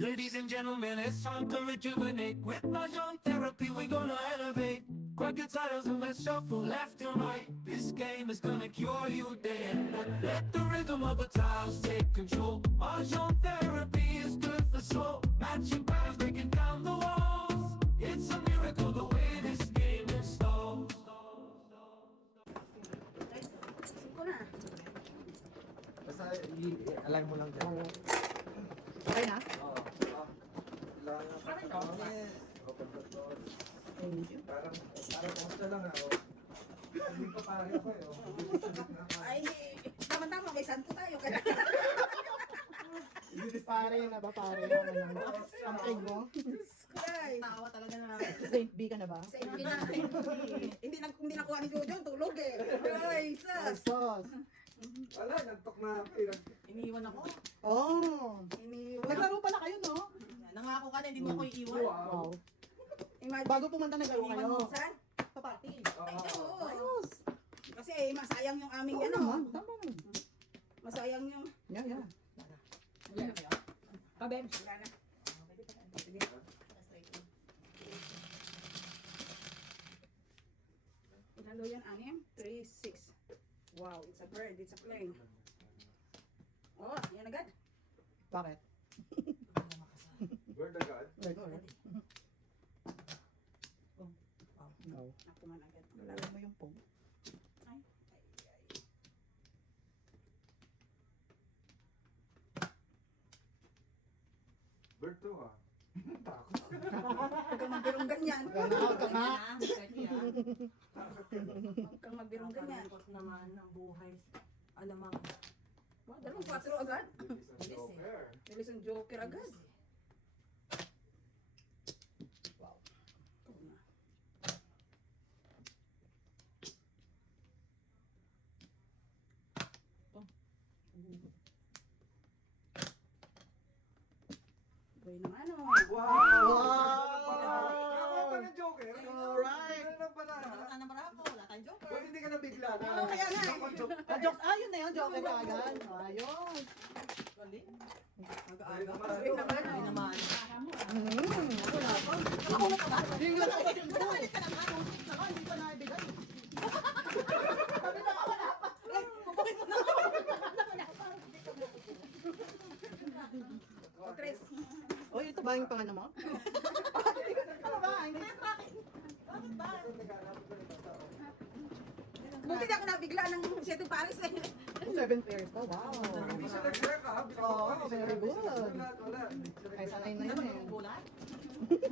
Ladies and gentlemen, it's time to rejuvenate. With Mahjong therapy, we're gonna elevate. Grab your titles and let's shuffle left and right. This game is gonna cure you day and night. Let the rhythm of the tiles take control. Mahjong therapy is good for soul. Matching patterns, breaking down the walls. It's a miracle the way this game installs. Isin ko na. Basta i-alarm mo lang dyan. Okay na? Oo. Kailangan na open the door. Thank you. Parang kamusta lang ha. Hindi pa pare ako eh. Ay, tama-tama, may santo tayo. Kaya Hindi pare na ba pare? Ang egg mo? ay, Tawa talaga na. Saint B ka na ba? sa inyo na. Hindi nakuha ni Jojo, tulog eh. Ay, Ay, sas. sos. Wala, nagtok na ako eh. Iniiwan ako. Oh! Iniwan. Naglaro pala kayo, no? Nangako ka na, hindi mo ako iiwan. Wow. Imagine. Bago pumunta naglaro kayo. Saan? Sa party. Ay, oo. Ayos. Kasi masayang yung aming Oo ano. naman, tama. Masayang yung... Yeah, yeah. Wala na kayo? Kabem. Wala na. Sige. Ilalo yan, anim? 3, 6. Wow, it's a bird, it's a plane. Oh, yan agad. Bakit? Word agad. Like, alright. No. Ako man agad. Wala. Lalo mo yung pong. Ay, ay, ay. Bird to ha. Takot. Huwag kang magbirong ganyan. Huwag ka nga. Huwag kang magbirong ganyan. Kalungkot naman ang buhay. Alamang. Wow, dalawang 4 agad. Bilis ang joker. Bilis ang joker agad. Wow. Ikaw na. Boy ng ano. Wow! Wow! Ako pa ng joker. Alright. Ano ba na? Sana marako, wala tayong joker. Ba't hindi ka nabigla na? Oo, kaya nga eh. Ako, joke. Jokes, yun na yun, joke ka agad. Ayos. Kundi, Ay, aga-aga. naman. Ay, naman. Ay naman. Wala pa. Nakakuha ka ba? Yung lang ako din. Nakakulit ka naman. Saka hindi pa naibigay. O, tres. Oh, ito ba yung pangano mo? Ano ba? Hindi. Bakit ba? Buti di ako nabigla ng Siete Paris eh. 7 pairs pa. Wow. Hindi siya nag-share ka. Oo, very good. Wala. Hindi siya Ay, nag-share. sanay na Ano yun ba eh. yung gulay?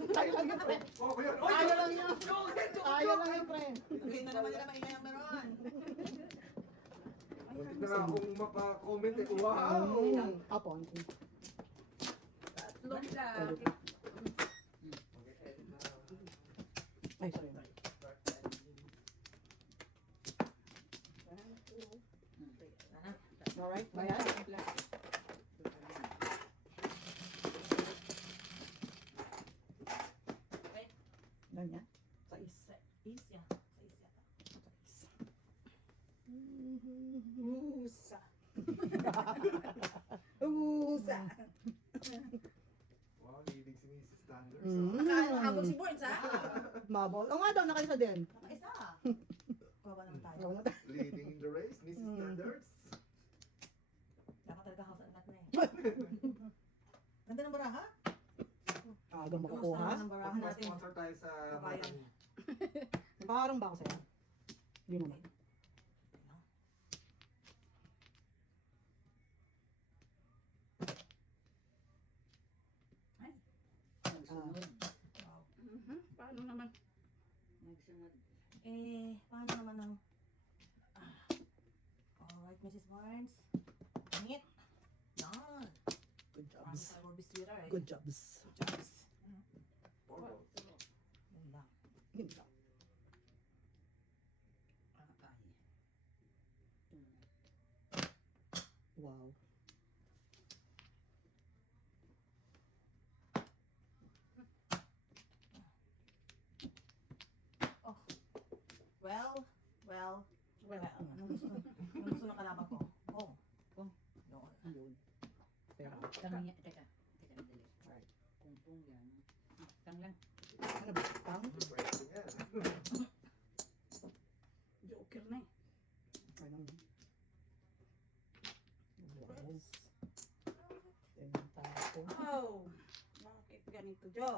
Tayo lang yun, pre. Oh, yun. Oy, Tayo lang yun. joker! Tayo lang yun, pre. Hindi na naman nila maingay ang meron. Muntik na nga akong mapa-comment eh. Wow! Apon. Tatlong lang. Ay, sorry. Alright, bayan. Okay. Ganyan. Sais. Is ya. Sa is yata. Usa. Usa. Wow, hilig si Mrs. Standards. Nakahabog si Boards ha? Mabol. Oo nga daw, nakalisa din. Nakaisa. Kuha naman tayo. Ikaw na tayo. Leading in the race, Mrs. Standards. Dapat talaga house ang na eh. Ganda ng baraha. Aga makukuha. Ng baraha natin. Sponsor tayo sa Kabayan. Nakaharang ba ako sa'yo? Hindi naman. Ay. Ah, Wow. Paano naman? Paano naman ang... Alright, Mrs. Barnes. Hangit. Yan. good Parang jobs. tayo will be sweeter eh. Good jobs. Good jobs. Yun lang. Yun lang. Wow. Well, anong gusto? Anong gusto ng kalaban ko? Oh. Noon. Yun. Pero, Teka, teka, teka, madali. alright. yan. Tang lang. Ano ba? Pang? Pwede yan. Joker na eh. Ano? Yes. Tentapo. Oh! Bakit ganito, Jo?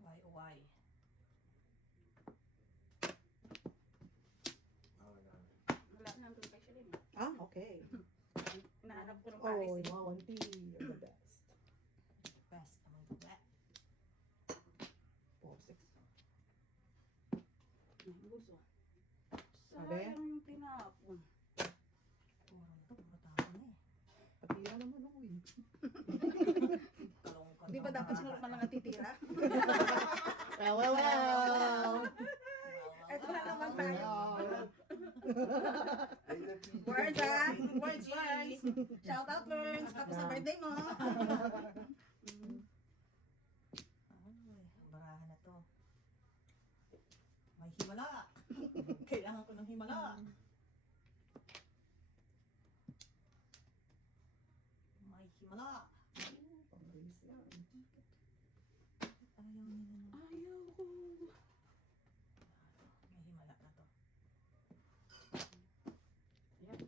Why, oh, why? Wala na doon kay Shalene. Ah, okay. Hinahanap ko ng Oh, Paris eh. wow, auntie. You're the best. Best among the best. 4, 6. Ang gusto. Sabi? Sayang yung tinapon. Puro ito, puro tao na eh. Patira naman ako eh. Talong ka Di ba dapat sinulok na lang natitira? Wow, wow, wow. Ito na naman tayo. Words Words ah! Words, words! Shout out, Burns! Tapos sa birthday mo! Ay, barahan na to. May himala. Kailangan ko ng himala. May himala. Pang-release yan. Ayaw nila na. Ayaw ko. May himala na to. Yan.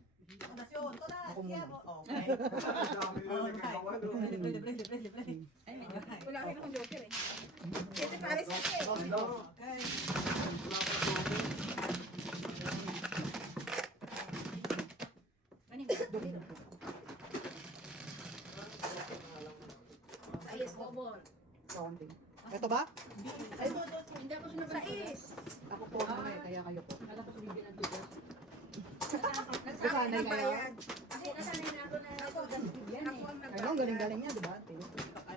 Fondasyon, tulas! Ako muna. Okay. Dami na nagkagawa, no? Libre. Ay, may wala rin akong joker eh. Kasi Paris kasi eh. Ano? Okay. Wala pa doon. Ano yung Sais, bobol. Counting. Ito ba? Ay, hindi ako sunod sais. Ako po ano eh, kaya kayo po. Alam ko sumibin ang tugas. Nasanay kayo? Kasi nasanay na ako na ako ang nagbayad. Ayun, galing-galing niya, di ba? Ano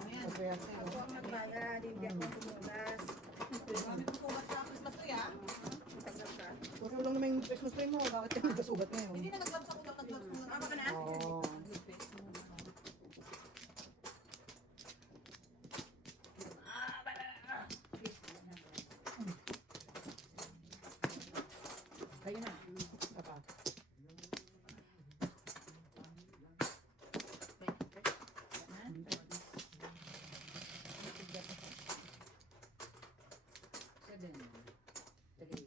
yan? Maswerte, Ako oh. ang nagbayad, hindi ako tumugas. Marami ko sumat sa Christmas tree ah. Puro lang naman yung Christmas tree mo. Bakit ka nagkasugat Hindi ngayon? na nag-labs ako lang nag-labs mo. Tama ka na? Oo. Kayo na. Papa. Seven. Three.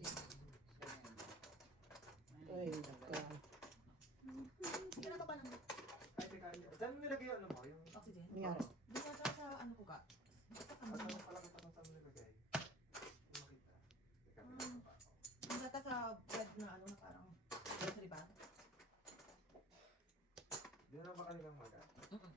Six. Ay, Kailan ka ba ng Ay, teka. Saan mo nilagay yung ano mo? Yung... oxygen? nangyari. Di ba sa ano ko ka? Ano pala kita kung saan mo nilagay? Hindi makita. Teka, Hmm. pa ako. Ang data sa bread na ano na parang grocery bag. Di na ba kanilang maga? Mhm.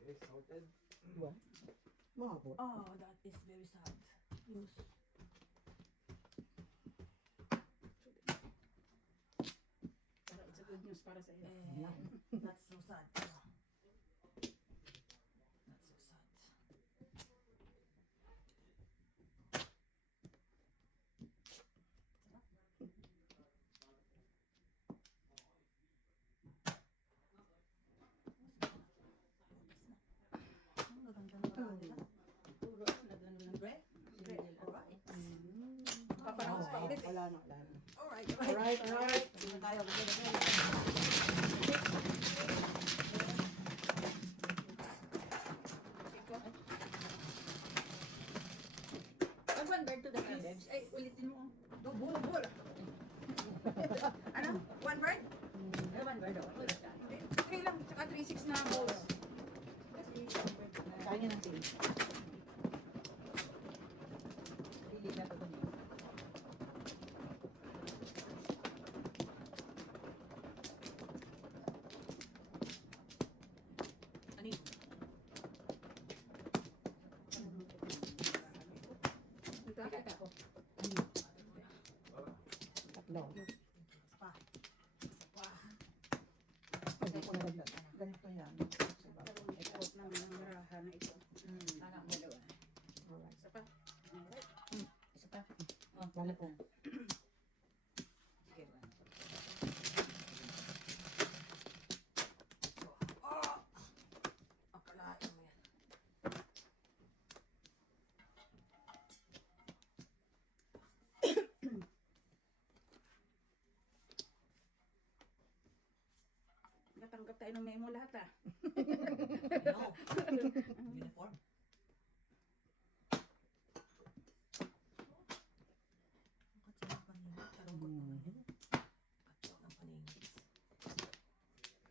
Okay, sorted. Mabot. Oh, that is very sad. News. Pero it's a good news para sa iyo. That's so sad. That's so sad. Ang gaganda ng bahay nila. Puro nagano ng Bread? bread. Alright. Papanahon pa ulit eh. Wala na, wala na. Alright, Alright, alright. Sige tayo. Ikaw. Pag one bird to the Calebs, ay ulitin mo. Bubul, bubul. Ano? One bird? Eh, Ay, one bird ako. Ulit ka. Okay lang, tsaka 3-6 na balls. Kasi one bird na. Kaya niya ng tea. Pili na to dun. Ano yun? Teka ako. Tatlo. Isa pa. Isa pa. Pwede ko na ganito yan. Ikot ng maraha na ito. Anak dalawa. Alright. Isa pa. Alright. Isa pa. Oh, Wala po. sige. tayo ng memo lahat ah. No. Uniform.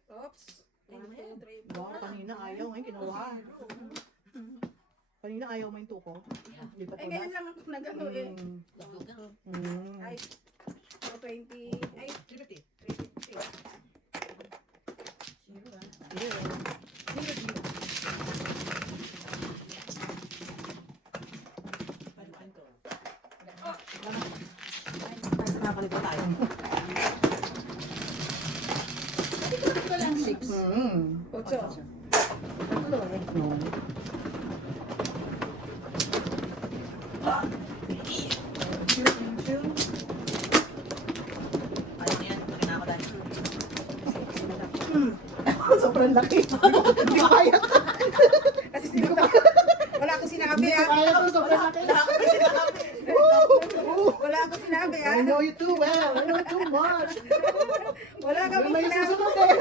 Oops. Ano 1, yan? 2, 3, Wow, kanina ayaw ngayon kinuha. Kanina ayaw mo yung tuko. Hindi pa Ay, ngayon punas. lang ako nag-ano eh. Ay, 420, ay, 350. 350. Yeah. Nakapalito tayo. Ito lang 6. Mm. 8. No. Ano yan? Pagkina ako dahil. Sobrang laki. Hindi ko kaya. Kasi wala akong sinabi Hindi ko ah. kaya ko sobrang laki. Wala akong sinabi ah. I know you too well. I know you too much. Wala kang May sinabi. susunod eh.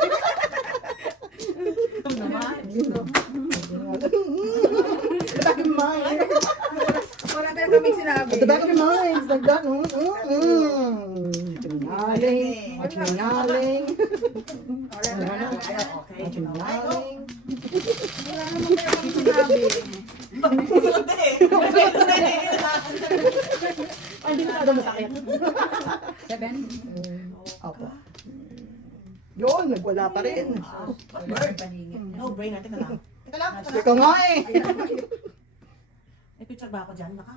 The back of your mind. Wala ka kaming sinabi. At the back of your mind. It's like that. Chunyaling. Chunyaling. Wala naman Okay. Chunyaling. wala naman kayo kaming sinabi. Susunod na eh. Susunod na eh. Ay, hindi na masyado masakit. 7. Opo. Yun, nagwala pa rin. No brainer. Teka lang. Teka lang. Ikaw nga eh. May picture ba ako dyan? Naka?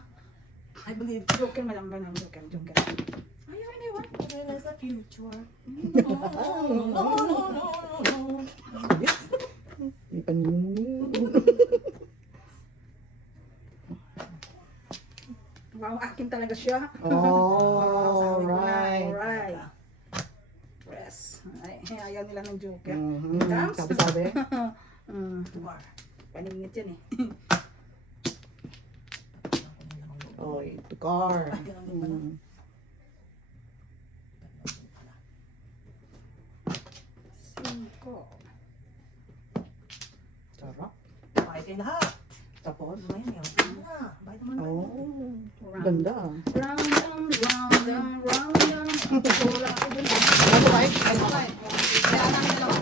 I believe. Joker malang ba ng joker? Joker. Ayaw na yun. There is a future. May panunod. Wow, akin talaga siya. Oh, Sabi ko na, right. alright. Press. Ay, ayaw nila ng joker. Mhm. Dams? Sabi-sabi. Paningit yan eh. Oy, tukar. Mm. Cinco. Sarap. Bakit kayo lahat? Tapos? Ano yun yun? Bakit naman? Oh, Round. ganda ah. Round, round, round, round, round, round. Wala ako dun. Ano ba? Ay, okay. Kaya namin dalawa.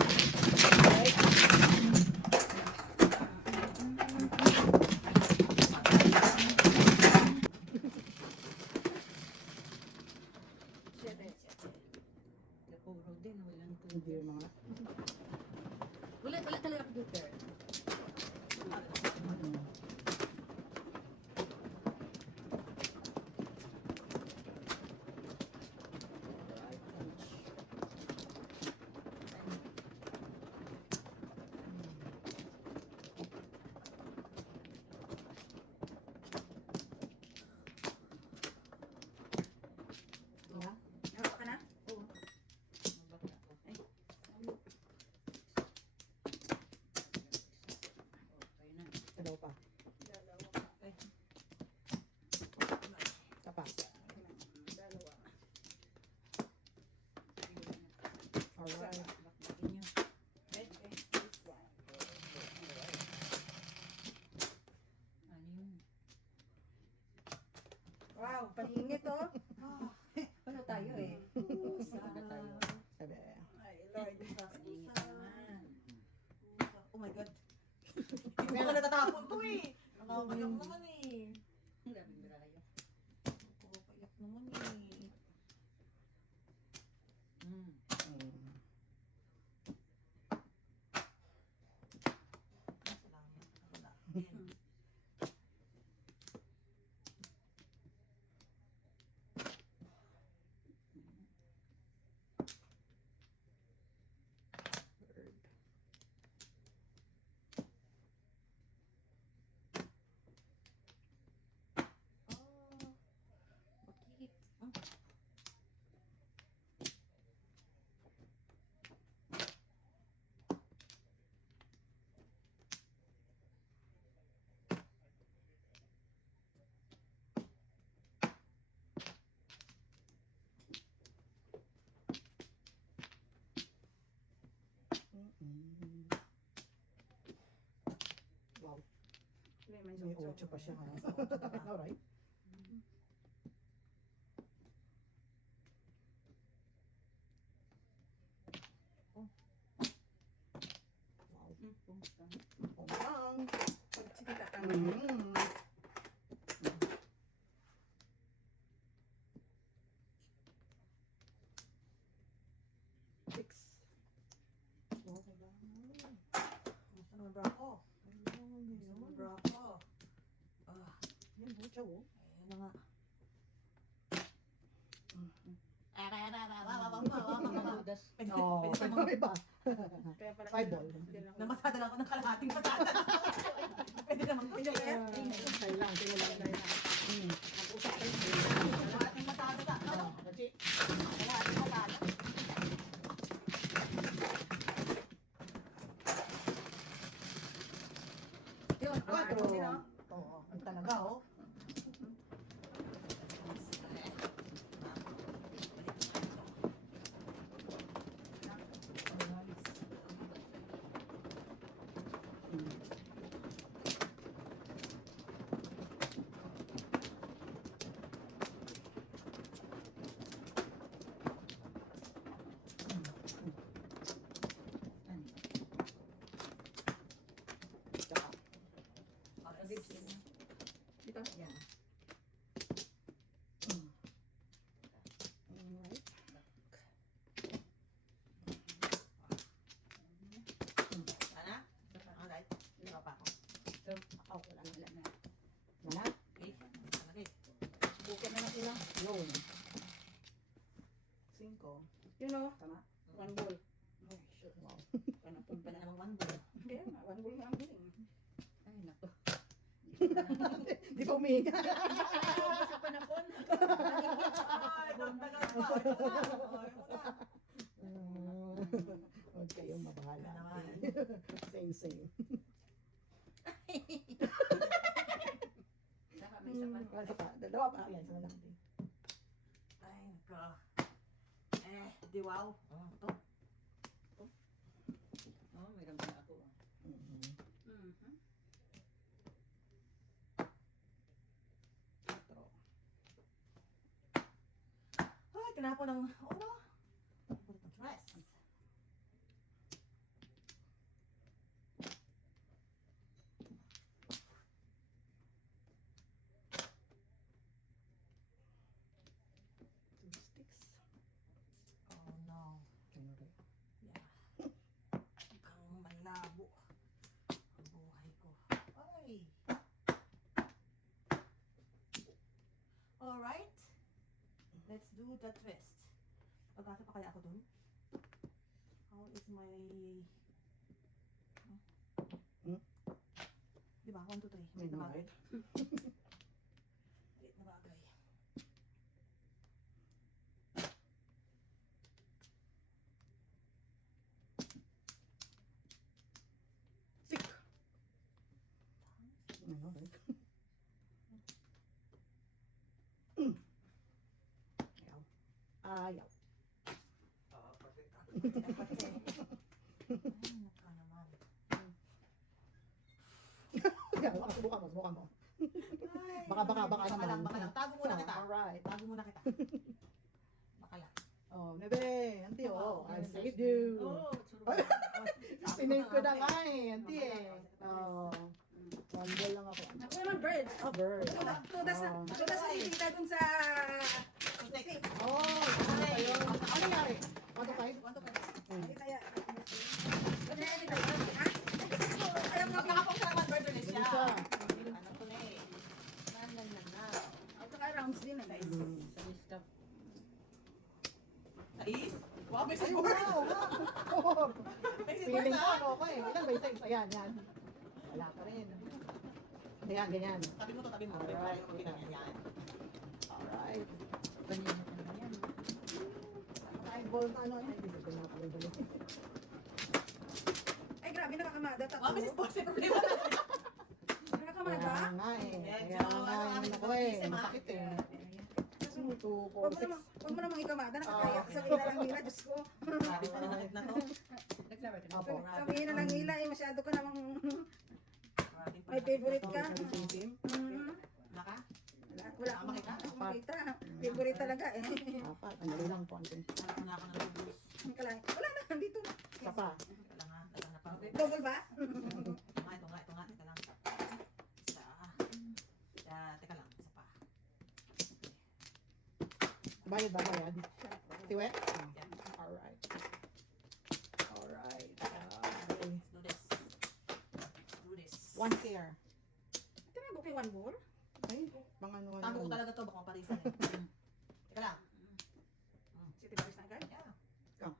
Hindi yung mga... Wala talaga ako joker. Hawak ka na? Dalawa pa. Tapas. Alright. Wow, paningit oh. Ano tayo eh? Sabi. Ay, Lord. Oh my God. Hindi ko natatapon to eh. Nakakayak naman eh. Nakakayak naman eh. Salamat. Ako na. Again. may May 8 8. pa siya. Ha? Alright. Wow. Pumpang. Pagsikita ka Mm. Six. Okay ba? Gusto naman bra ko. Gusto naman bra ko. Ah, Yan, bucha, oh. ayun na nga. Oh, pwede ba? Kaya pala. 5 ball. Namasada lang ako ng kalahating pasada. Pwede naman ko siya. Tayo lang, tayo lang. Hmm. Kalahating pasada sa ano? Kasi, Kalahating pasada. Yun, Quatro. ano sino? Oo, ang talaga oh. tsaka. Dito. Yan. Alright. Sana? Alright. Ikaw pa ako. Oh, wala na. Wala? Okay. Alright. Bukit na lang sila. Yun. 5. Yun o. Tama? 1 ball. Oh, shit. Wow. Panapon Pwede pala. namang one ball. Kaya nga, 1 ball nga ang galing. Ay, naku. Di ba umihinga? Sa panapon. Ay, dagdagan pa. Ito na. Huwag kayong mabahala. Naman. Same. Saka may isa pa. Isa pa. Dalawa pa. Ayan, isa na lang. Ay, nako. Di wow. Ito. Oh, mayroon pa ako. Mhm. Mhm. 4. Ay, tinapon ng, ano? Tinapon ng dress. Two sticks. Oh no. Okay. Yeah. Mukhang malabo. Ang buhay ko. Ay. Alright. Let's do the twist. Pagkasa pa kaya ako dun? How is my... Hmm? Diba? 1, 2, 3. May Maliit na bagay. right. Maliit na bagay. Six. Ano, right? Ayaw. Perfect. Ay, naka naman. Subukan mo. Ay, Baka baka naman. lang, baka lang. Tago muna kita. Alright. Tago muna kita. Baka lang. Oh, Nebe, auntie, oh, I saved you. Oh, Sinave ko na nga eh, auntie eh. Oh, 1 ball lang ako. ako naman bird. Oh, bird. Tudas na titita dun sa... Steak. Oh, ano kayo? Ano nangyari? 1 to 5? 1 to 5. Ay, kaya. Kaya kita yun, ha? Alam mo, kakapong sa naman, bird ulit siya. Isa. Ano to na eh. Na. Auto ka rounds din eh. Mm. Sais? Wow, may Ay, score. wow! Wow. May Feeling score ko, okay. Ilan ba yung 6? Ayan, yan. Wala pa rin. Ayan, ganyan. Tabi mo to, tabi mo. Alright. Yan. Alright. Five ball na ano. Ay, hindi ko na pala balik. Ay, grabe, nakakamada. Wow, may score. May problema na. Nakakamada? Kaya nga eh. Kaya nga ako eh. Masakit eh. 2, 4, 6. Huwag mo namang ikamada. Nakakaya ka. Sabihin na lang nila. Diyos ko. Grabe pa naman na to. Apo. Sabihin na lang nila eh. Masyado ka namang Grabe pa may naman. favorite ka. Sim-sim. Mhm. Wala ka? Wala akong makita. Favorite talaga eh. Apat. Ang dali lang po. Wala ako na ubus. Wala na, dito na. Isa pa. Teka lang ha. Teka na pa. Double ba? Ito nga. Teka lang. Isa. Teka lang. Isa pa. Bayad ba? Bayad? Tiwe? Yan. Alright. Alright. Let's do this. Let's do this. One pair. Tinago kay one more. Ay, mga ano. Tago ko talaga to. Baka maparisan eh. Teka lang. City Paris na agad. Yeah. Ikaw.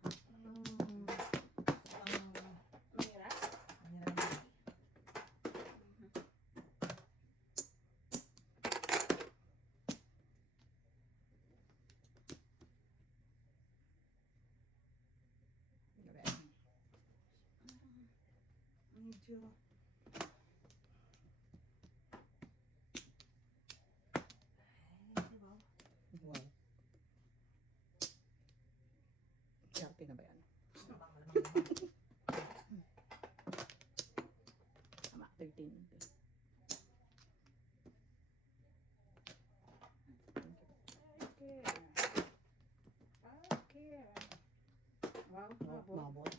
Mira. Medyo. Wow. Siyarte na ba yan? Tama, 13. Okay. Okay. Wow, Oh, wow. mabot.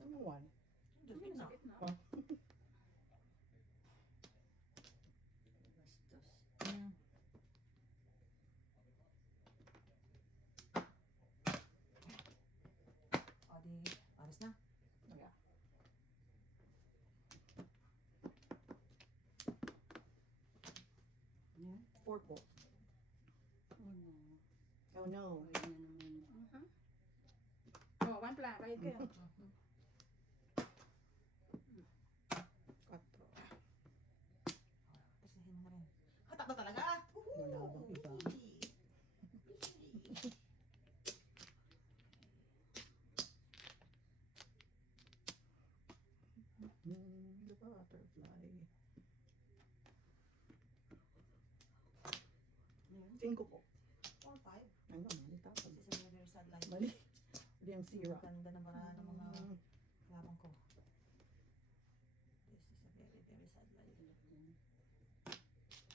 Ano one? Sakit na. Oh. O di, pares na. Yeah. Four po. Oh no. Mhm. Oh, one pla, kahit kayo. Quatro. Isahin mo na rin. Tatlo talaga. Wala bang iba? The butterfly. Cinco po. 4-5. Ano, mali tapos. This is a very sad life. Mali. Mali ang sira. Ganda ng mga labang ko. This is a very, very sad life.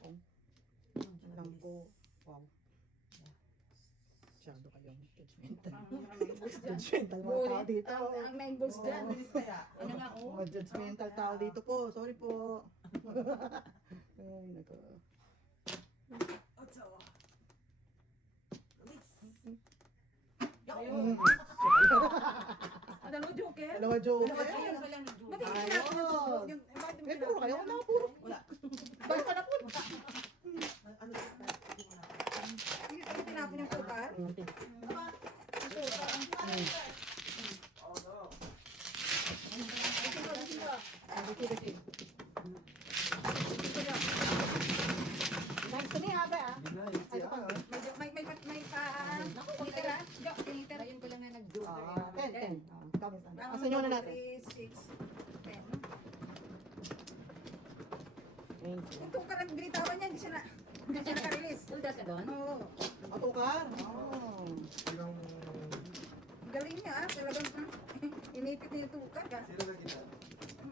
Oh. Ang Alam bilis. ko. Wow. Yeah. Masyado kayong judgmental. Ang Judgmental mga tao dito. ang main balls dyan. Ang bilis kaya. Ano nga, oh. Mga judgmental tao dito po. Sorry po. Ay, nako. Otso. Bilis. Ayun. Ano, Joker? Dalawa joke. Ayun pa lang nag-joke. Ba't hindi Ayun. kinakot yung... Ba't hindi Eh, puro kayo. kinakot? Wala puro. Wala. Bakit ka na po? Ano? Yung tinapon yung tukar. Dikit. Nice to me, habe ah. Ay, ito pa. May pa... Tinitira? Tinitira. Ayun ko lang na nag-joke. 10. Kami stand. Asan yun na natin? 3, 6, 10. Thank you. Yung tukar ang binitawan niya, hindi siya naka-release. Uldas ka doon? Oo. Matukar. Oh. Galing niya ah. Talagang inipit niya yung tukar.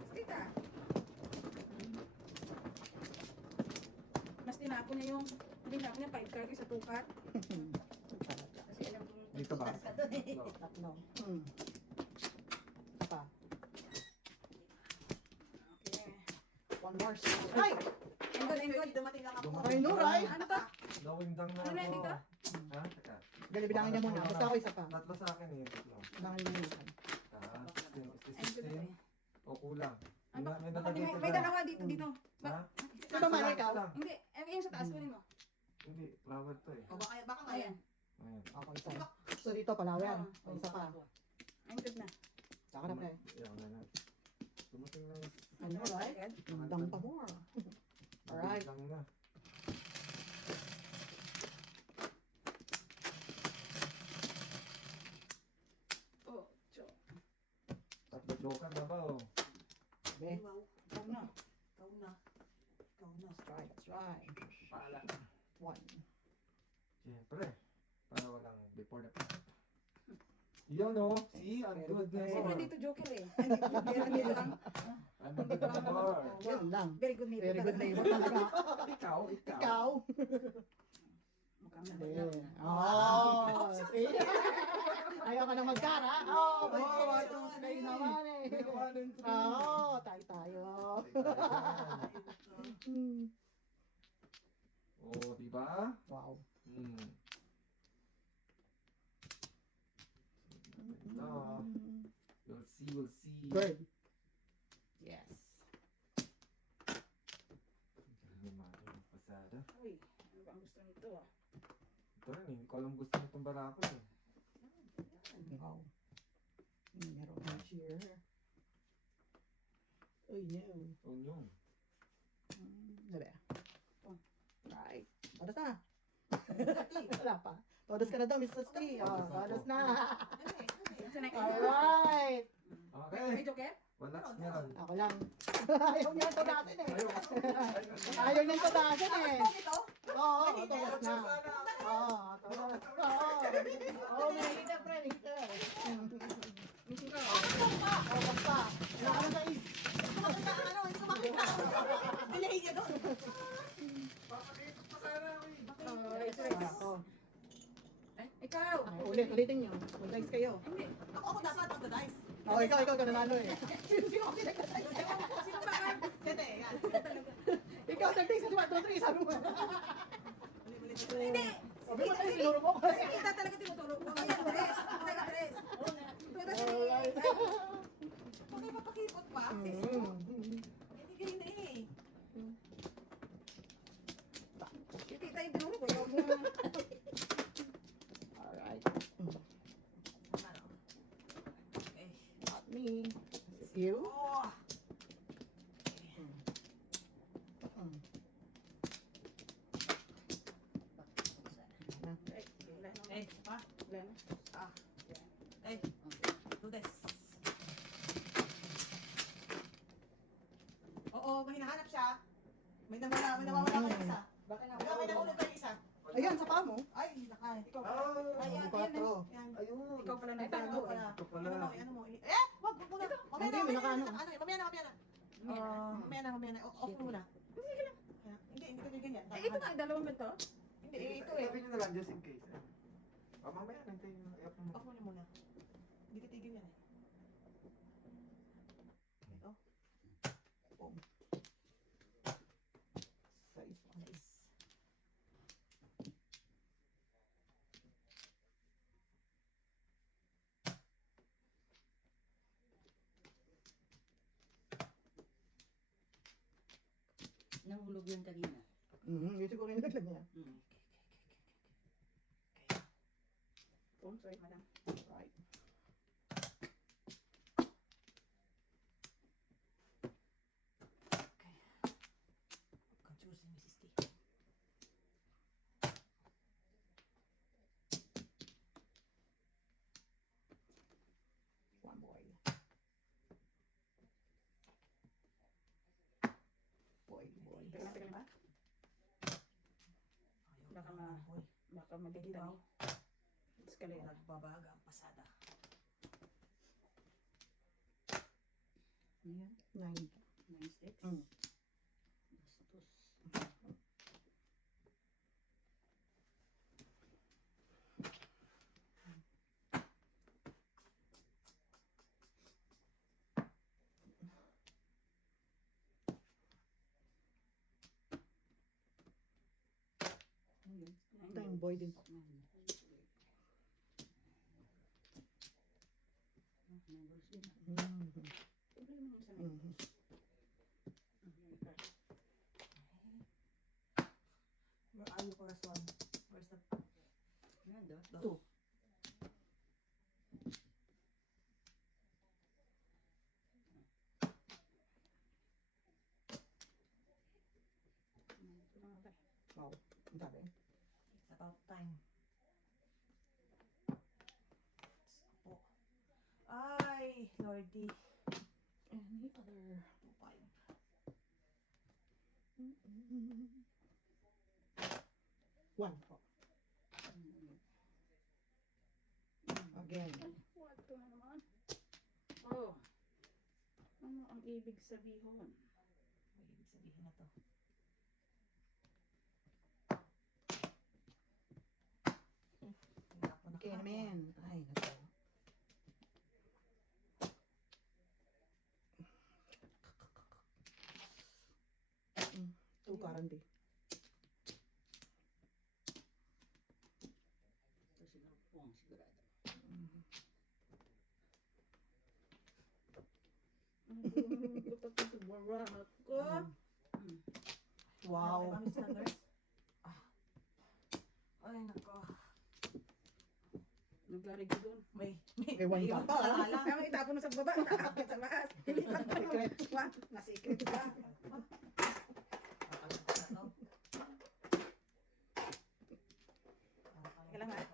Kita. Mas tinapon niya yung... Tinapon niya 5 cards sa tukar. Kasi alam kong... Dito ba? Tatlo. Pa. Okay. One more. Ay! Engod. Dumating lang ako. I know, right? Ano to? Dawing dang na Ano na ako. dito? Ha? Teka. Gali, bilangin niya muna. Basta ako isa pa. Tatlo sa akin eh. Tatlo. Bilangin niya muna. Engod. 16. O kulang. Ano? May Baka nalagay ko may dyan. dalawa dito. Ha? Ito naman, ikaw. Lang. Hindi. Yung sa taas, kunin mo. Hindi. Flower to eh. O baka Ayan. ngayon. Ayan. Ako isa. So dito, palawan. O isa pa. Engod na. Saka na pre. Yan na. Dumating na yun. Ano, right? Dang pa more. Alright. Lang na. Oh, Tatlo joker na ba oh? Be. Wow. ikaw na. Ikaw na. That's right. Pala. One. Siyempre. Para walang before the fact. Yan o. See? Ang good Siyempre never. dito joker eh. Dito lang. Ang good never. Yan lang. Very good neighbor. Very good talaga. neighbor talaga. Ikaw. Ikaw. Mukhang Hindi. nabagyan. Oh, see? Ayaw ka na magkara? Oh, Oh, my two, God. three. Kayo naman eh. One and three. Oo, tayo. Hmm. Oh, diba? Wow. Hmm. Ito. We'll see, we'll see. Bird. Yes. Lumaking pasada. Uy, ano ba ang gusto nito ah? Ito rin, hindi ko alam gusto nitong barakol eh. Wow. Meron kang cheer. Uy, no. Oh no. Sabi. Right. Todos na. Wala pa. Todos ka na daw, Mr. Steve. Oh, todos na. Saan na Alright. Okay. May joker? Wala, meron. Ako lang. Ayaw niya ito natin eh. Ayaw. Ayaw niya ito natin eh. Ito? Oo, todos na. Oo, todos. Oo, may heater, pre, may heater. Oo, basta. Wala ka na sa is. Hindi ko makita. Delay niya doon. Ako. Ikaw! Ulitin niyo. Mag-dice kayo. Ako dapat magda-dice. Oo, ikaw ka nanalo eh. Sino kasi nagda-dice? Sino ba ka? Sete, yan. Ikaw, nag-dice sa 1, 2, 3, sabi mo. Hindi. Sabi mo tayo, sinuro mo kasi. Kita talaga tinuturo ko. Ayan, tres. Talaga, tres. Alright. Okay, papakipot pa. Mm. Hindi kayo na eh. Yung tita yung tinuro ko. Huwag mo na. Alright. Okay. Not me. It's you. Oh. Ay, wala na. Eh, pa. Wala na. Eh, do this. Oo, may hinahanap siya. May nawawala kayo isa. Baka na May nahulog kayo isa. Ayan, sa paa mo. Ay, ikaw. Ah, Ayan, Ang kwatro. Yan. ayun. Ikaw pala Ito nagtago eh. Ito pala. Ano mo? Eh, wag muna. Mamaya Hindi, na, may mamaya nakaano. na. Ano, mamaya na. Mamaya na. Off mo muna. Hindi ko ganyan. Eh, ito nga, dalawang ba ito? Hindi, ito eh. Sabi nyo na lang, just in case. Mamaya, nantay yung i-up mo. Off mo niya muna. Hindi titigil yan eh. Ito. Boom. Size. Nice. Nahulog yan kanina. Yun siguro yung naglag niya. Oh, sorry, madam. Right. Confusing Mrs. T. One boy. Boy. Teka lang ba? Baka ma- Hoy, Baka mabigitan eh. Escalator. nagbabaga ang pasada. Ano yan? 9. 9 sticks? Mm. Bastos. Ano yun? Ito yung boy din. Numbers din. Problema mo sa name. Where are you, Corazon? Where's the... Yan daw. Two. Wow. Ang dami. It's about time. Po. Ay, Lordy. Any other? 1 po. Again. ibig sabihin? May ibig sabihin na to. Tinapon na Okay, kahapon. naman. Ay, nako. Karandi. Ito siguro po ang sigurado. Ko. Wow. Ano, Miss Nurse? Ay, nako. Naglari ko doon. May Ewan ka pa. Alala. Kaya itapon mo sa baba, nakakit sa maas. Secret. What? Masikret ba? Kailangan.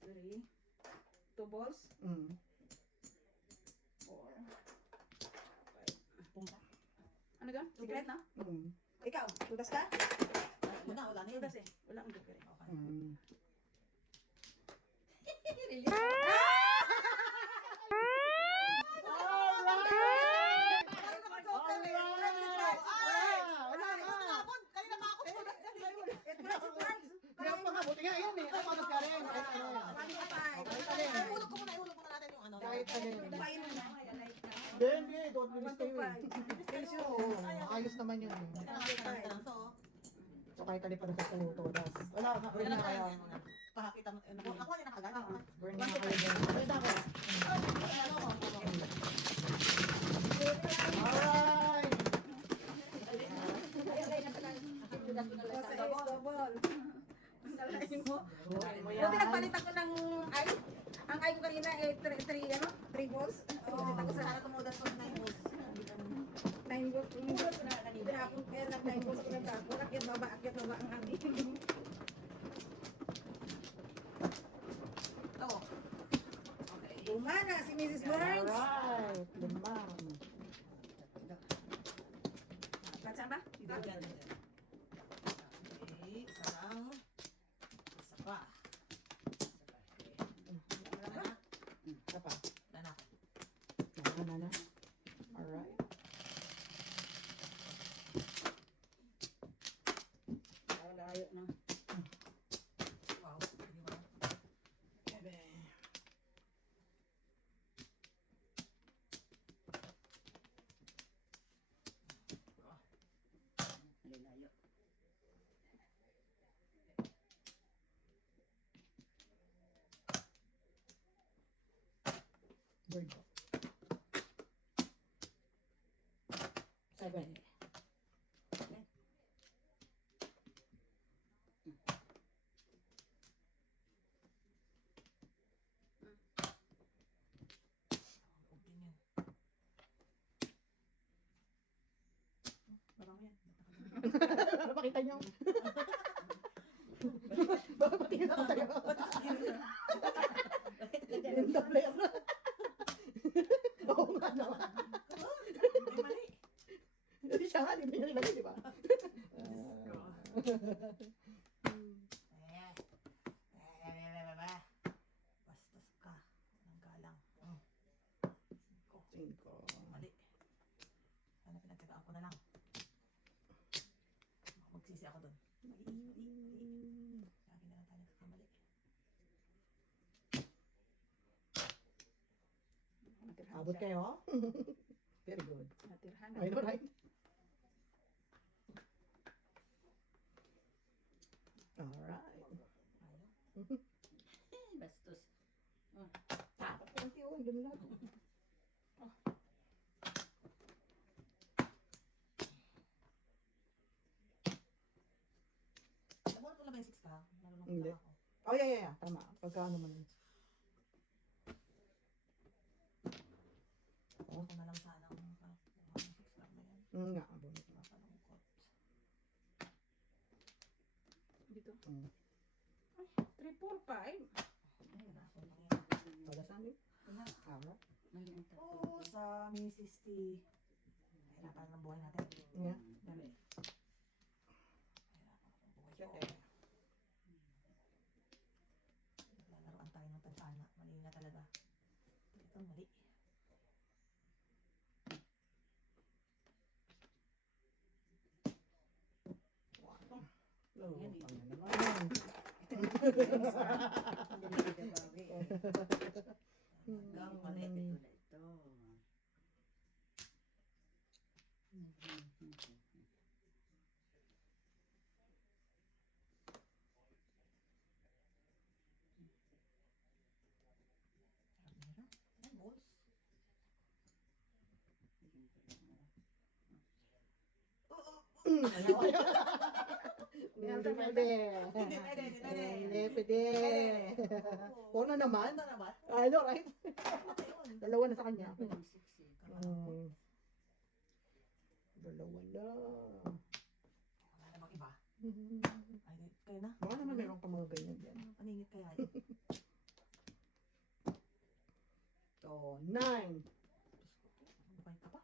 Three. 2 balls. Mm. 4. 5. Ano ka? Secret na? Mm. Ikaw, tudas ka? Wala na yun. Tudas eh. Wala akong joker eh. Okay. Mm. Meron pa nga, buti nga yun eh. Ay, malas ka rin. Kahit ano. Ihulog ko muna natin yung ano. Kahit ano. Highlight ka. Hindi, don't release kayo eh. 1 2 5. Oo, ayos naman yun eh. So kahit alin pa na sa tudas. Wala, burn na kayo. Pakakita mo. Ako yung nakagana. Burn na kayo dyan. Wait ako. Alright! Salahin mo. Buhay mo Buti yan. nagpalitan ko ng ay. Ang ay ko kanina eh 3 balls. Palitan ko sa Sana tumudas ko na yung balls. 9 balls. Tinapon kaya nag 9 balls ko nagtapon. Akyat baba ang amin. Ito. Okay. Umana si Mrs. Burns. Alright, lima. Saan ba? Okay, isa lang. Isa pa. Wala na. Isa pa. Wala na. Na. Alright. Layo na. Wow. Hindi mo. Layo. Bird. 7. Huwag din yan. Baba mo yan. Pakita nyo. Patingin ako tayo. Ganda player na. Oo nga naman. May mali. Hindi siya nga, dito niya nilagay, di ba? Bastos ka. Walang galang. 5. Mali. Sana pinagtsagaan ko na lang. Magsisi ako dun. Lagi na lang tayo nagkakamali. Abot kayo? Very good. Natirhan I know, right? Alright. Bastos. Kunti oh, ganun lang. Nabunot ko na ba yung 6 ka? Nalulungkot Hindi. lang ako. Oh, yeah. Tama. Pagka ano man. Ako na lang sana ang mga 6 lang na yan. Nga, abot. Nakalungkot. dito. Mm. Ay, 3 4 5. Ay, nahapon lang yan. Wala sa amin? Alright. Mali ang tatlo. Oo, sa Mrs. T. Hirapan ng buhay natin. Yeah. Dali. Hirapan ng buhay ko. Okay. Naglalaroan tayo ng tantana. Mali na talaga. Ang mali. Oh, Yan eh. ano naman. Hindi na bawi. Ang mali. Ito na ito. Ang balls. Hindi pwede. Hindi pwede, hindi pwede. Hindi pwede. Una naman. Ano naman? I know, right? Ayun. Dalawa na sa kanya. Yung 6 eh. Mm. Dalawa na. Wala namang iba. Mhm. Ay, kayo na. Baka naman meron ka mga ganyan dyan. Paningit kaya yun. So, 9. Bukay ka pa.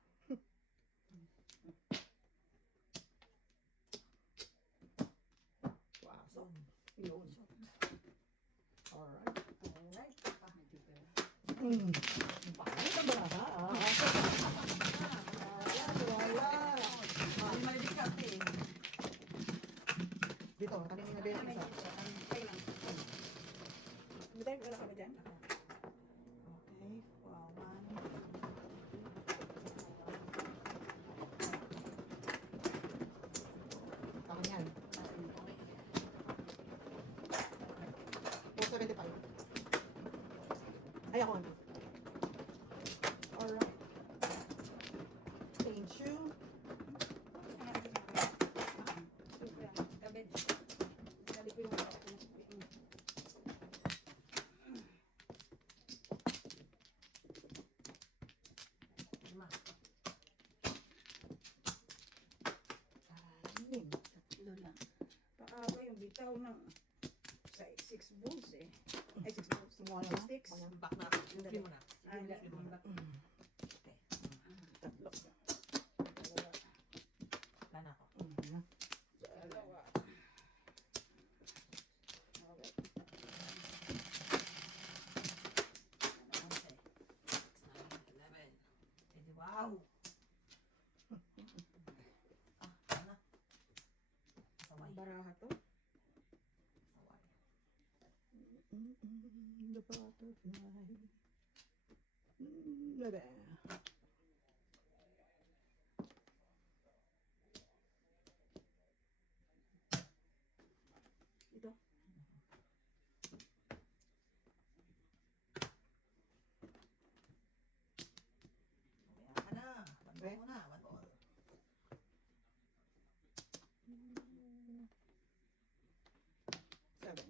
Wow, so, yun. Alright. Alright. Medyo pero. Pangit ang baraha, ah. Wala. Ay, may diskarte eh. Dito, kanina na din Ano isa. yun? Kaya lang. Bitay, wala ka ba dyan? Okay. Wow, one. Akin yan. 475. Ay, ako ano. Alright. Thank you. Kabed. Sabi ko yung Lima. Anim. Tatlo lang. paaba yung bitaw ng sa 6 bulls eh. Ay, 6 bulls. Sumuha na 6 ba? sticks. Ayan. Back na. Flip mo na. Ah, Sige, flip mo na. Okay. Tatlo. Wala na ako. Dalawa. Okay. Okay. 6, 9, 11. Edi, wow! Ah, ano na? Saway. Baraha to. Saway. The butterfly. Bebe. Ito. Mamaya ka na. One ball muna. One ball. Seven.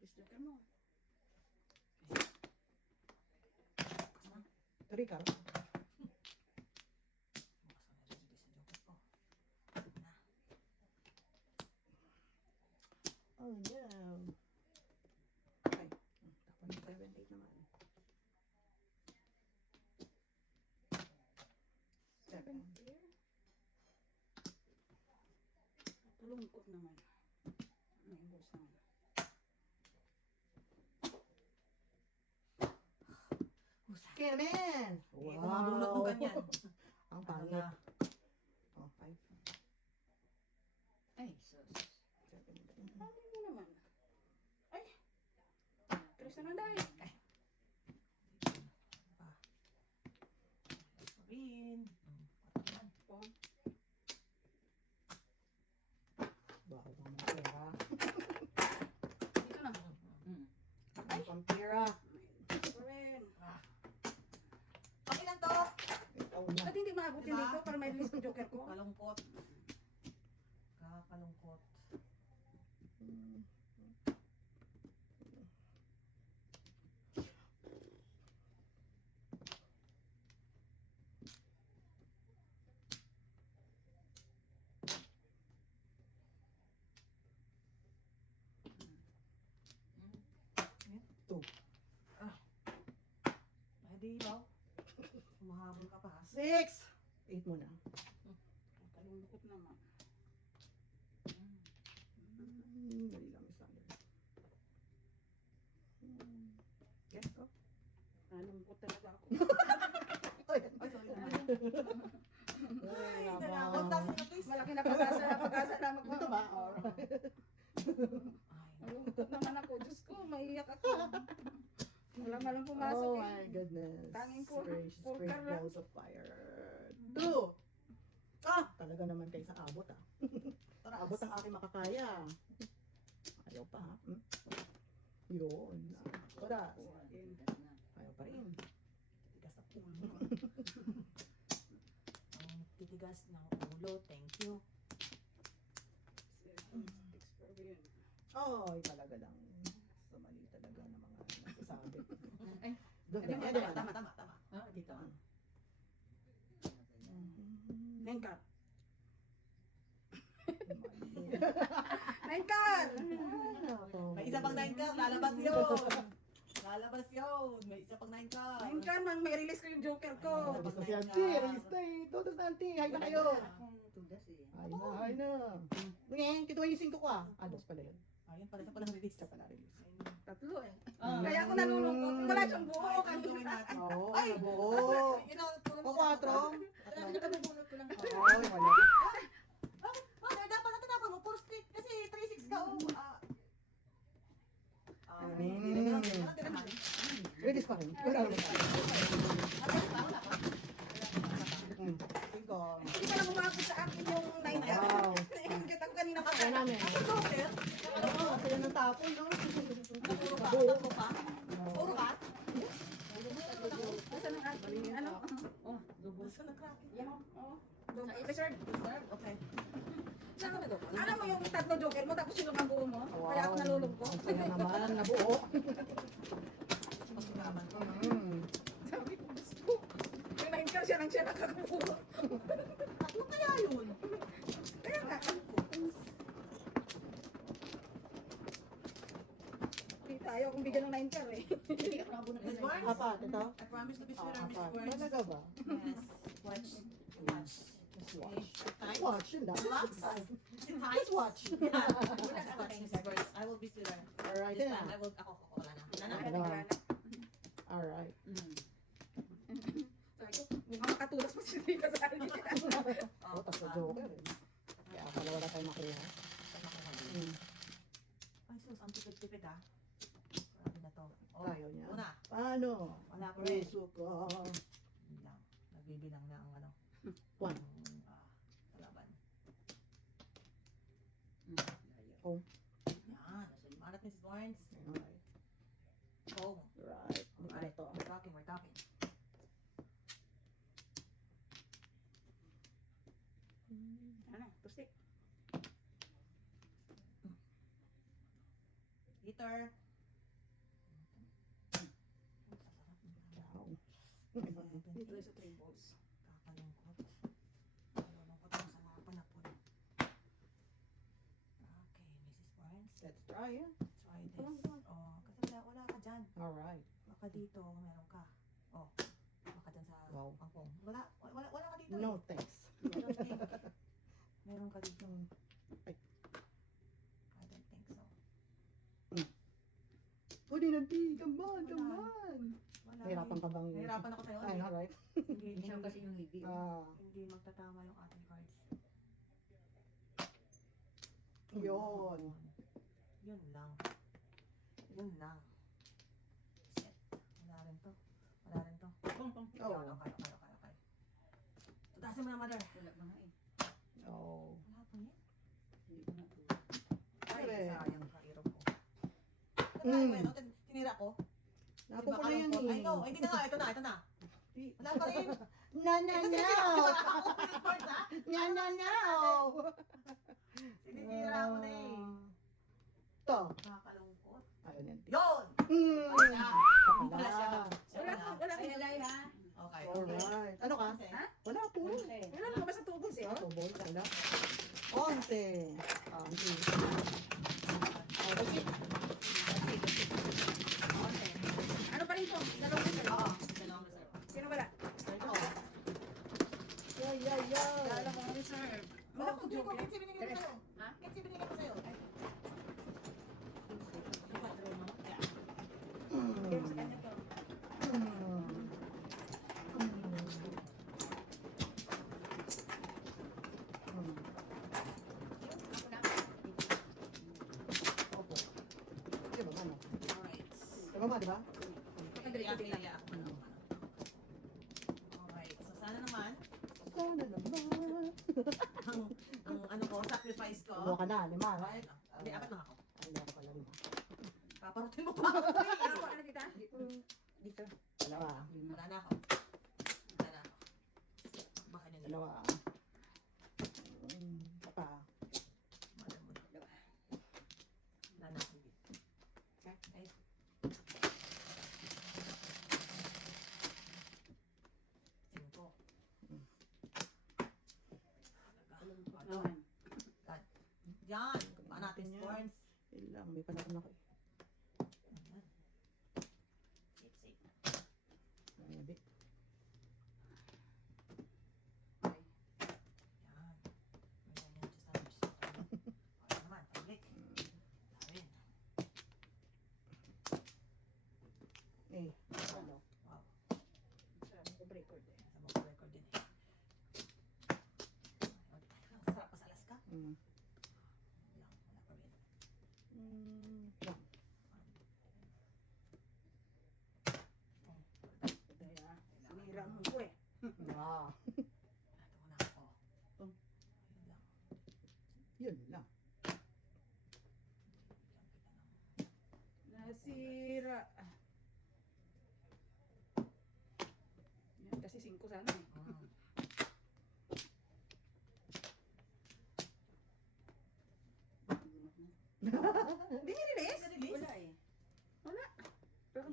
Gusto ka mo. Three ka. Bukas ko na rin sa joker ko. Na. Oh no. Okay. Tapos 7, 8 naman. 7. Palungkot naman. May bulls naman. Okay naman. Hindi ko mabunot ng ganyan. Ang Ano pangit. na? Oh, 5. Ay, sus. 7. Ano mo naman? Ay! Tres na lang dahil. Rin. Patayan. Pong. Bawa mo pera. Dito na. Ang pampira. Ito rin. Pag ilan to? Ikaw na. Ba't hindi maabutin Diba? dito para may list ng joker ko? Kalungkot. Kakalungkot. Ay, di ba? Humahabol ka pa ha? 6. 8 muna. Kalungkot naman. talaga ako. Ay, Ay, sorry. ay, Ito na, nako. huwag tasin na please. Malaki na pag-asa na Dito ba? Alright. Malungkot naman ako. Diyos ko, maiyak ako. Wala malang pumasok Oh eh. my goodness. Tanging full Great car lang. balls of fire. 2. Ah! Talaga naman kayo sa abot ah. Abot ang aking makakaya. Ayaw pa ha. Hmm? Yun. Todas. Ayaw pa rin. Titigas ng ulo. Ang titigas ng ulo. Thank you. Ay, talaga lang. Sa mali talaga ng mga nagsasabi. Ay, Doon, tama, doon, doon. Tama. Ah, dito. Nengkar. Mali. Nengkar! May isa pang 9 card. Lalabas yun. Lalabas yun. May isa pang 9 card. Nengkar, mang may release ko yung joker ko. Gusto si Auntie. Release na eh. Todos na Auntie. Hay na kayo. Akong tudas eh. Hay na. Ngayon, kituwa yung 5 ko ah. Ah, dos pala yun. Ayun pala sa palang release. Isa pa na release. Tatlo eh. Ah. Kaya ako nalulungkot. Wala siyang buo. Ay, ano gawin natin? Oo, Ay! nabuo. Yun ang O 4. Nabubunot ko lang. Ay, wala. Bakit? Dapat natin ako mo. 4 stick. Kasi 3-6 ka. Oh. Release pa rin. Wala rin. Cinco. Hindi pa lang umabot sa akin yung nengkar. Wow. Naingit ako kanina pa. Kaya namin. Joker? Ano, sila ng tapon, no? Puro ka? Nabuo. Puro ka? Puro ka? Basta ng akin. Ano? Oh, lubos. Gusto na cracking. Yan o. Oo. Reserve. Okay. Alam mo yung tatlo joker mo, tapos yung ang buo mo. Kaya ako nalulungkot. Ang saya naman, nabuo. Pagkakaman ko. Sabi ko, gusto. Yung nengkar siya lang siya nakakabuo. Tatlo kaya yun? Kaya nga. Hindi tayo kung bigyan ng nengkar eh. Miss Barnes? Apat, ito? I promise to be sweeter, Miss Apat. Barnes. Talaga ba? Yes. Watch. Watch. Just watch. Time? Watch, yun lang. Relax. Just watch. Yeah. Relax, watch, Miss Barnes. I will be sweeter. Alright, This yun time, na. I will, ako, wala na. Wala na. Wala na. Alright. Sabi ko, mukhang makatulas pa si Tita sa akin. Oh, tapos sa joker eh. Kaya pala wala tayong makuha. Ay, sus, ang tipid-tipid ah. Grabe na to. Oh, Ayaw niya. una. Paano? Wala pa rin. Preso ko. Hindi lang. Nagbibilang na ang ano. One. Kalaban. Oh. Yan. Manat, Miss Barnes. Alright. Oh. Right. Hindi ko na to. We're talking, we're talking. Ano? Tusik. Peter. Wow. Dito sa three balls. Kakalungkot. Kalungkot ang sa mga panapon. Okay, Mrs. Barnes. Let's try it. Try this. Oh, kasi wala ka dyan. Alright. Baka dito, meron ka. Oh, baka dyan sa Wow. pangpong. Wala ka dito. No thanks. I don't think. Meron ka dito. Ay. I don't think so. Pwede na di. Come on, come on. Wala. Nahirapan ka bang... Nahirapan ako sa'yo. Ay, alright. Hindi, Hindi hindi, kasi yung hindi. hindi magtatama yung ating cards. Yun. Yun lang. Yun lang. Shit. Wala rin to. Wala rin to. Pum, pum. Oh. Yun, okay. Tutasin mo na, mother. Wala pa nga eh. Oh. Wala pa yan. Hindi ko na to. Ay, Correct. sayang ka, iro ko. Tinira ko yan, no? Tinira ko. Napo ko Diba na yan kalungkot? eh. Ay, no. Ay, hindi na nga. Ito na. Wala pa rin. Na na Ito, na. Na na na. Sinisira mo na eh. To. Nakakalungkot. Ayun yan. Yun! Wala. Wala Ay, alay ha? Okay. Alright. Ano ka? Kasi, Ha? Wala po. Wala mo ba sa tubos eh? Ito, ball. Wala. 11. Ano pa rin po? Dalawang reserve. Oo. Dalawang reserve. Sino wala? Ito. Yay, yay, yay. Dalawang reserve. Wala Oh, ko hindi ko. joker. Kasi binigay ko sa'yo. Ha? Kasi binigay ko sa'yo. Yung 4 mo. Yeah. Game sa kanya to. Tama, di ba? Pagdiretso din lang. Kaya ako ano. Alright, so sana naman, Sana naman. ang ano ko, sacrifice ko. Ano ka na, lima. Ay, hindi, apat lang ako. Ay, meron pala lima. Paparutin mo pa ako. Ano pa, ano tita? Dito. Dalawa. Wala na ako. Wala na ako. Baka nyo nila. Dalawa. Pa. Wala mo na. Wala na ako. Ay. Cinco. Ano? Naman. Yan. Baka natin Yan. sports. Yun lang, may panakon ako. Ayan. Safe, safe. Hindi. Ay. Yan. Ayan, yan. Just numbers. Ano naman, pablik. Dawin. Eh, ano? Wow. Sa record eh. Sa mga record din eh. Ang sarap pa sa Alaska. Mm. Wala, wala pa rin. Lang. Kaya, sinira mo ko eh. Ah, Ito muna ako. Oh. Yun lang. yun lang. Bigyan kita ng- Nasira. Yan, kasi 5 sana eh. Hindi niya release? Wala eh. Pero,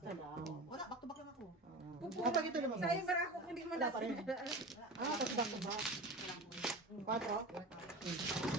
Salamat. Wala, back to back lang ako. Ah, pag ito naman. sa'yo bara ako hindi mo Wala pa rin. nasin. Ah, kasi back to back. Wala ko. 4?